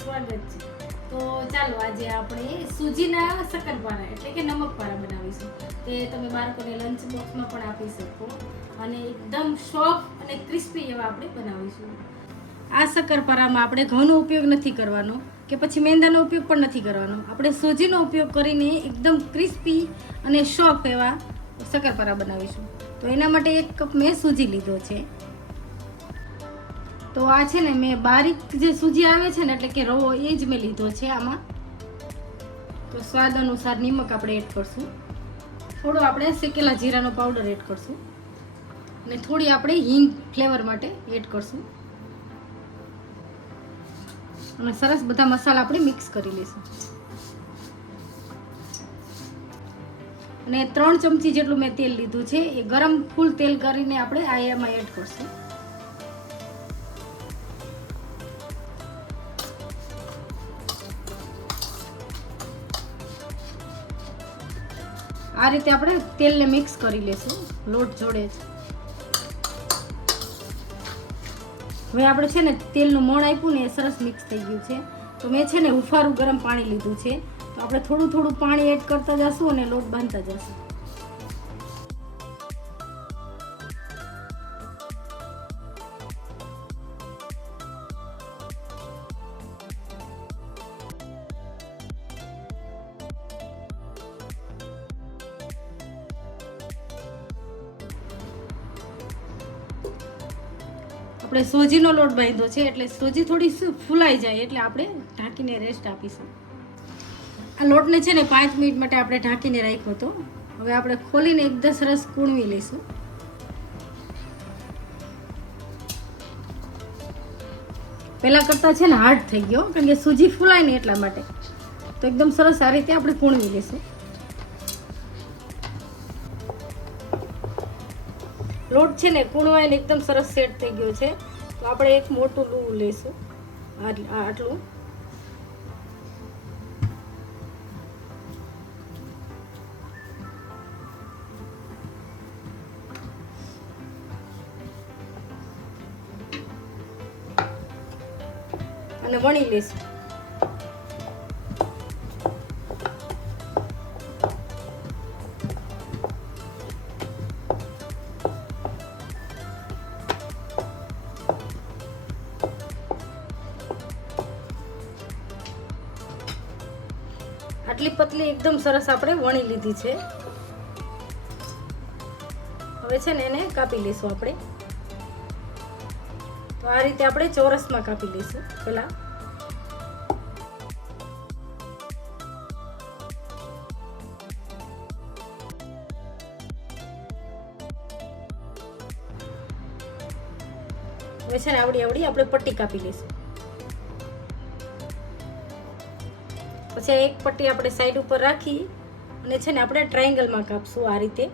સ્વાગત છે. તો ચાલો આજે આપણે સૂજીના શક્કરપારા એટલે કે નમકપારા બનાવીશું. તે તમે બાળકોને લંચ બોક્સમાં પણ આપી શકો અને એકદમ સોફ્ટ અને ક્રિસ્પી એવા આપણે બનાવીશું. આ શક્કરપારામાં આપણે ઘઉંનો ઉપયોગ નથી કરવાનો કે પછી મેંદાનો ઉપયોગ પણ નથી કરવાનો. આપણે સૂજીનો ઉપયોગ કરીને એકદમ ક્રિસ્પી અને સોફ્ટ એવા શક્કરપારા બનાવીશું. તો એના માટે એક કપ મેં સૂજી લીધો છે. તો આ છે ને મેં બારીક જે સૂજી આવે છે ને એટલે કે રવો એ જ મેં લીધો છે આમાં. તો સ્વાદ અનુસાર નિમક આપણે એડ કરશું. થોડો આપણે શેકેલા જીરાનો પાવડર એડ કરશું. અને થોડી આપણે હિંગ ફ્લેવર માટે એડ કરશું. અને સરસ બધા મસાલા આપણે મિક્સ કરી લઈશું. અને ત્રણ ચમચી જેટલું મેં તેલ લીધું છે, એ ગરમ ફૂલ તેલ કરીને આપણે આ એમાં એડ કરશું. આ રીતે આપણે તેલને મિક્સ કરી લેશું. લોટ જોડે હવે આપણે છે ને તેલનું મોણ આપ્યું ને એ સરસ મિક્સ થઈ ગયું છે. તો મેં છે ને હુફારું ગરમ પાણી લીધું છે. તો આપણે થોડું થોડું પાણી એડ કરતા જશું અને લોટ બાંધતા જશું. આપણે સોજીનો લોટ બાંધ્યો છે એટલે સોજી થોડી ફૂલાઈ જાય એટલે આપણે ઢાંકીને રેસ્ટ આપીશું. આ લોટને છે ને પાંચ મિનિટ માટે આપણે ઢાંકીને રાખ્યો હતો. હવે આપણે ખોલીને એકદમ સરસ કૂણવી લઈશું. પહેલાં કરતાં છે ને હાર્ડ થઈ ગયો, કારણ કે સૂજી ફૂલાય ને એટલા માટે. તો એકદમ સરસ આ રીતે આપણે કૂણવી લઈશું. લોટ છે ને કૂણવાઈને એકદમ સરસ સેટ થઈ ગયો છે. તો આપણે એક મોટું લૂ લઈશું આટલું. અને વણી લઈશું આટલી પતલી એકદમ સરસ આપણે વણી લીધી છે. હવે છે ને એને કાપી લઈશું આપણે. તો આ રીતે આપણે ચોરસમાં કાપી લઈશું પેલા હવે છે ને આવડી આવડી આપણે પટ્ટી કાપી લઈશું. પછી એક પટ્ટી આપણે સાઈડ ઉપર રાખી અને છે ને આપણે ટ્રાયંગલમાં કાપશું આ રીતે.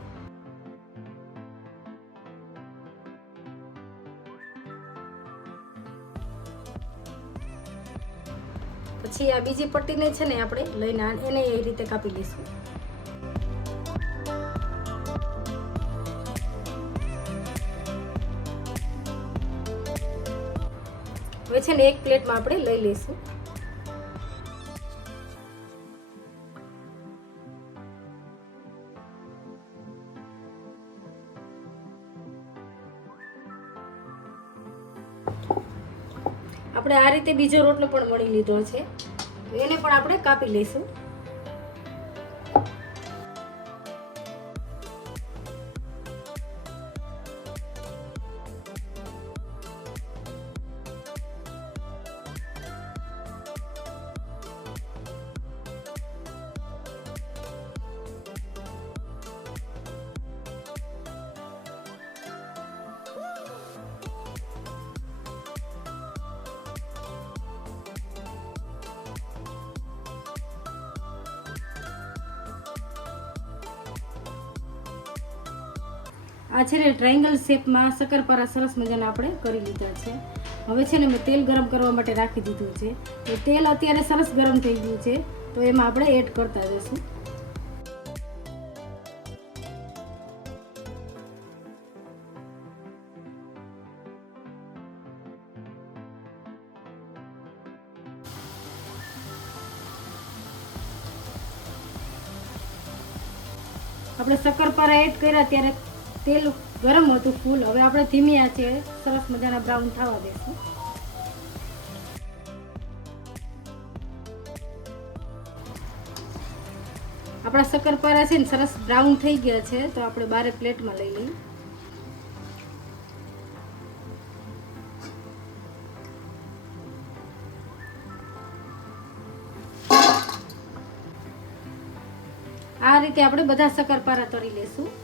પછી આ બીજી પટ્ટીને છે ને આપણે લઈને એને એ રીતે કાપી લઈશું. હવે છે ને એક પ્લેટમાં આપણે લઈ લઈશું. આપણે આ રીતે બીજો રોટલો પણ મળી લીધો છે. એને પણ આપણે કાપી લઈશું. આ છે ને ટ્રાયંગલ શેપમાં શકરપારા સરસ મજાના આપણે કરી લીધા છે. હવે છે ને મેં તેલ ગરમ કરવા માટે રાખી દીધું છે. તો તેલ અત્યારે સરસ ગરમ થઈ ગયું છે. તો એમાં આપણે એડ કરતા જઈશું. આપણે શક્કરપારા એડ કર્યા ત્યારે તેલ ગરમ હતું ફૂલ. હવે આપણે ધીમી આંચે સરસ મજાના બ્રાઉન થવા દેશું. આપણા શક્કરપારા છે ને સરસ બ્રાઉન થઈ ગયા છે, તો આપણે બારે પ્લેટમાં લઈ લઈએ. આ રીતે આપણે બધા શક્કરપારા તળી લેશું.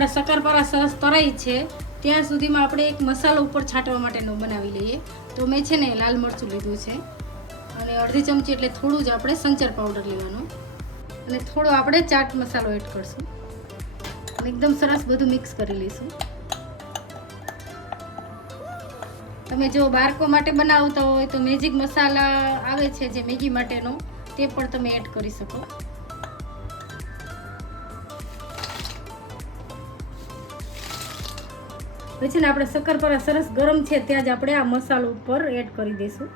આપણા શક્કરપારા સરસ તરાઈ છે, ત્યાં સુધીમાં આપણે એક મસાલો ઉપર છાંટવા માટેનો બનાવી લઈએ. તો મેં છે ને લાલ મરચું લીધું છે. અને અડધી ચમચી એટલે થોડું જ આપણે સંચર પાવડર લેવાનો. અને થોડો આપણે ચાટ મસાલો એડ કરશું. અને એકદમ સરસ બધું મિક્સ કરી લઈશું. તમે જો બાળકો માટે બનાવતા હોય તો મેજિક મસાલા આવે છે જે મેગી માટેનો, તે પણ તમે એડ કરી શકો. પછી ને આપણે શક્કરપારા સરસ ગરમ છે, ત્યાં જ આપણે આ મસાલો ઉપર એડ કરી દઈશું.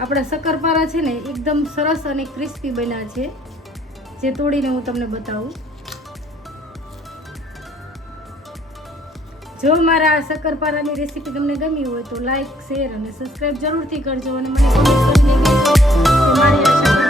આપણા શક્કરપારા છે ને, એકદમ સરસ અને ક્રિસ્પી બન્યા છે. જે તોડીને હું તમને બતાવું. જો મારા શક્કરપારાની રેસીપી તમને ગમી હોય તો લાઈક, શેર અને સબસ્ક્રાઈબ જરૂરથી કરજો અને મને કમેન્ટ કરીને મારી